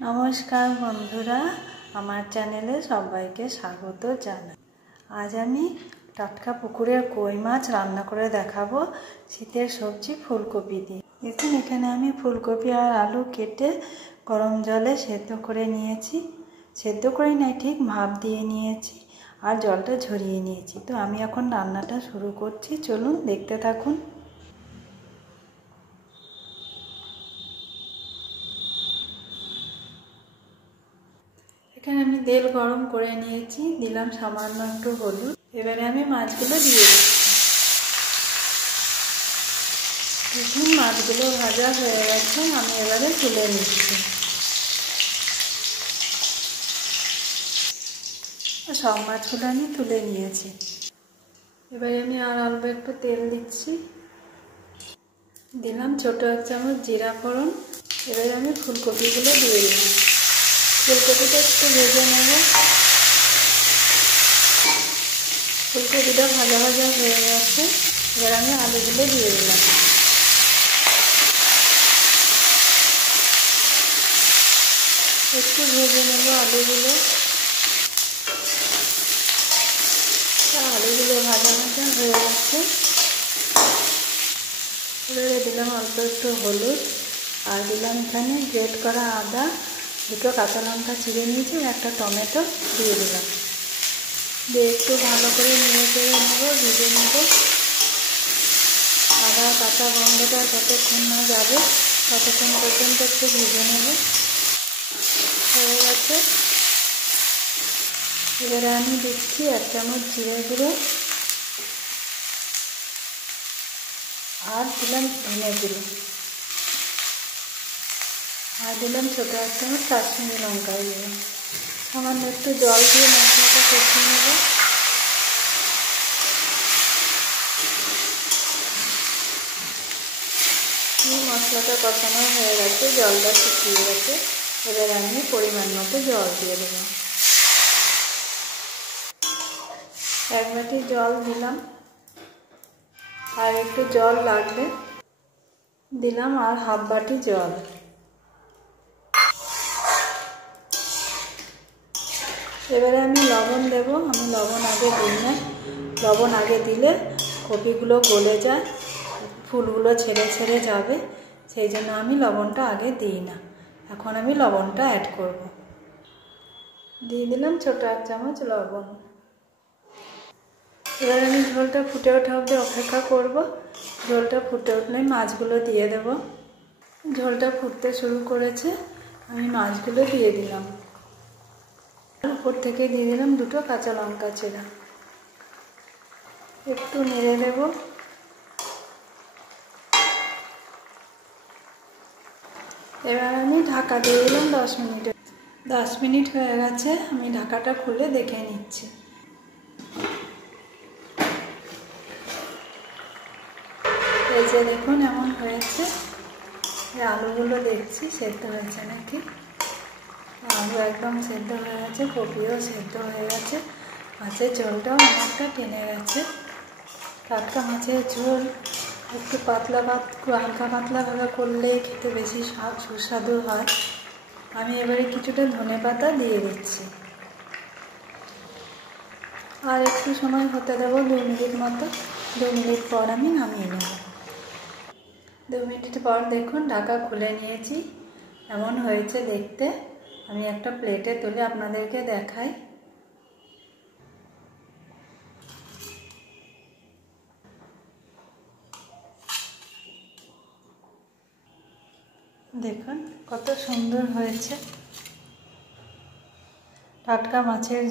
নমস্কার বন্ধুরা, আমার চ্যানেলে সবাইকে স্বাগত জানাই। আজ আমি টাটকা পুকুরের কই মাছ রান্না করে দেখাবো শীতের সবজি ফুলকপি দিয়ে। দেখুন, এখানে আমি ফুলকপি আর আলু কেটে গরম জলে সেদ্ধ করে নিয়েছি। সেদ্ধ করে নাই, ঠিক ভাপ দিয়ে নিয়েছি আর জলটা ঝরিয়ে নিয়েছি। তো আমি এখন রান্নাটা শুরু করছি, চলুন দেখতে থাকুন। এখানে আমি তেল গরম করে নিয়েছি, দিলাম সামান্য একটু হলুদ। এবারে আমি মাছগুলো দিয়ে দিচ্ছি। দেখুন, মাছগুলো ভাজা হয়ে গেছে, আমি এবারে তুলে নিচ্ছি। সব মাছগুলো আমি তুলে নিয়েছি। এবারে আমি আর অল্প একটু তেল দিচ্ছি, দিলাম ছোট এক চামচ জিরা ফোড়ন। এবারে আমি ফুলকপিগুলো দিয়ে দিলাম। ফুলকপিটা একটু ভেজে নেব। ফুলকপিটা ভাজা ভাজা হয়ে গেছে, এবার আমি আলুগুলো দিয়ে দিলাম। একটু ভেজে নেব আলুগুলো। আলুগুলো ভাজা ভাজা হয়ে গেছে, এবারে দিলাম অল্প একটু হলুদ আর দিলাম এখানে গ্রেট করা আদা, দুটো কাঁচা লঙ্কা চিড়ে নিয়েছি, একটা টমেটো দিয়ে দিলাম। দিয়ে একটু ভালো করে নেড়ে চেড়ে নেব, ভেজে নেব। আদা কাঁচা গন্ধটা যতক্ষণ না যাবে ততক্ষণ পর্যন্ত একটু ভেজে নেব। হয়ে গেছে, এবারে আমি দিচ্ছি 1 চামচ জিরে গুঁড়ো আর দিলাম ধনে গুঁড়ো আর দিলাম ছোট 1 চামচ কাশ্মীরি লঙ্কা গুঁড়ো। সামান্য একটু জল দিয়ে মশলাটা কষিয়ে নেব। মশলাটা কষানো হয়ে গেছে, জলটা শুকিয়ে গেছে। এবার আমি পরিমাণ মতো জল দিয়ে দেবো। 1 বাটি জল দিলাম, আর একটু জল লাগবে, দিলাম আর 1/2 বাটি জল। এবারে আমি লবণ দেব। আমি লবণ আগে দিই না, লবণ আগে দিলে কপিগুলো গলে যায়, ফুলগুলো ছেড়ে ছেড়ে যাবে, সেই জন্য আমি লবণটা আগে দিই না। এখন আমি লবণটা অ্যাড করব। দিয়ে দিলাম ছোট 1 চামচ লবণ। এবার আমি ঝোলটা ফুটে ওঠা অবধি অপেক্ষা করব। ঝোলটা ফুটে উঠলে মাছগুলো দিয়ে দেব। ঝোলটা ফুটতে শুরু করেছে, আমি মাছগুলো দিয়ে দিলাম। উপর থেকে দিয়ে দিলাম 2টো কাঁচা লঙ্কা চেরা। একটু নেড়ে দেব। এবার আমি ঢাকা দিয়ে দিলাম 10 মিনিটে। 10 মিনিট হয়ে গেছে, আমি ঢাকাটা খুলে দেখে নিচ্ছি। এই যে দেখুন, এমন হয়েছে। আলুগুলো দেখছি সেদ্ধ হয়েছে নাকি। আলু একদম সেদ্ধ হয়ে গেছে, কপিও সেদ্ধ হয়ে গেছে, মাছের ঝোলটাও অনেকটা টেনে গেছে। টাটকা মাছের ঝোল একটু হালকা পাতলাভাবে করলে খেতে বেশি সুস্বাদু হয়। আমি এবারে কিছুটা ধনেপাতা দিয়ে দিচ্ছি। আর একটু সময় হতে দেবো, 2 মিনিট মতো। 2 মিনিট পর আমি নামিয়ে নেব। 2 মিনিট পর দেখুন, ঢাকা খুলে নিয়েছি। এমন হয়েছে দেখতে। আমি একটা প্লেটে তুলে আপনাদেরকে দেখাই। দেখুন কত সুন্দর হয়েছে। টাটকা মাছের